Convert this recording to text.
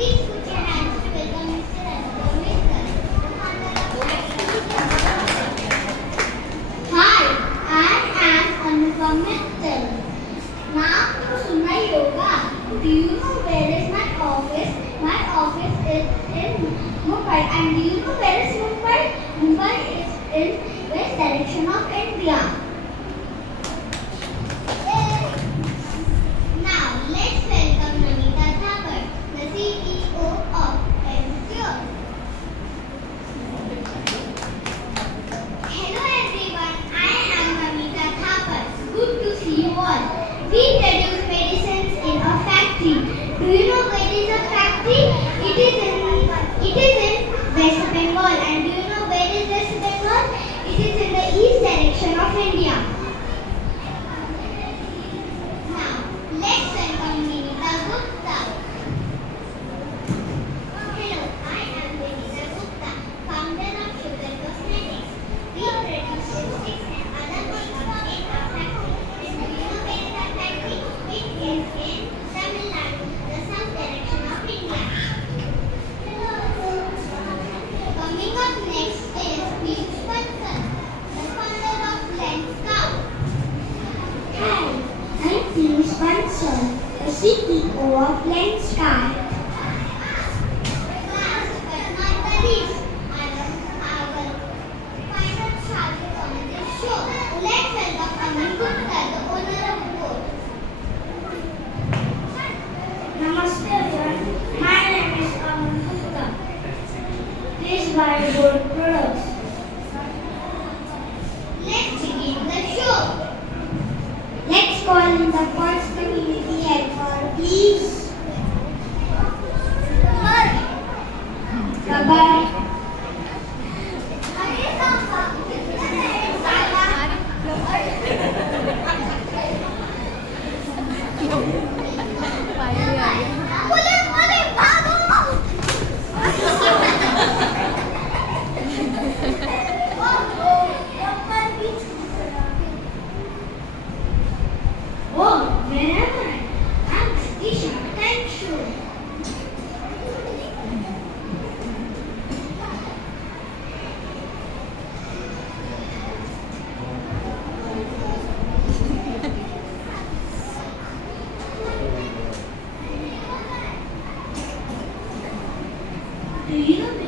Please put your hands to welcome Mr. Anika. Hi, I am Anika. Now to Summa Yoga. Do you know where is my office? My office is in Mumbai. And do you know where is Mumbai? Mumbai is in west direction of India. Now let's welcome Anika, the CEO of Healthcare. Hello everyone, I am Anika Thapar. Good to see you all. We produce medicines in a factory. Do you know where is a factory? It is in West Bengal. And do you know where is West Bengal? It is in the east direction of India. Now, let's welcome Vinita Gupta. Hello, I am Vinita Gupta, founder of Sugar Cosmetics. We produce lipsticks and other makeup in our factory. And do you know where is our factory? It is in Tamil Nadu, the south direction of India. Coming up next is Pete Spencer, the founder of Lenscout. Hi, I'm Pete Spencer, the CEO of Lenscout. Last but not the least, our final charger on this show. Let's welcome Aman Gupta, the owner of both. Namaste everyone, my name is Aman Gupta. Please buy both products. Let's begin the show. Let's call in the first community helper, please. Bye-bye. Oh, wherever I'm Tisha, thank you. Do you know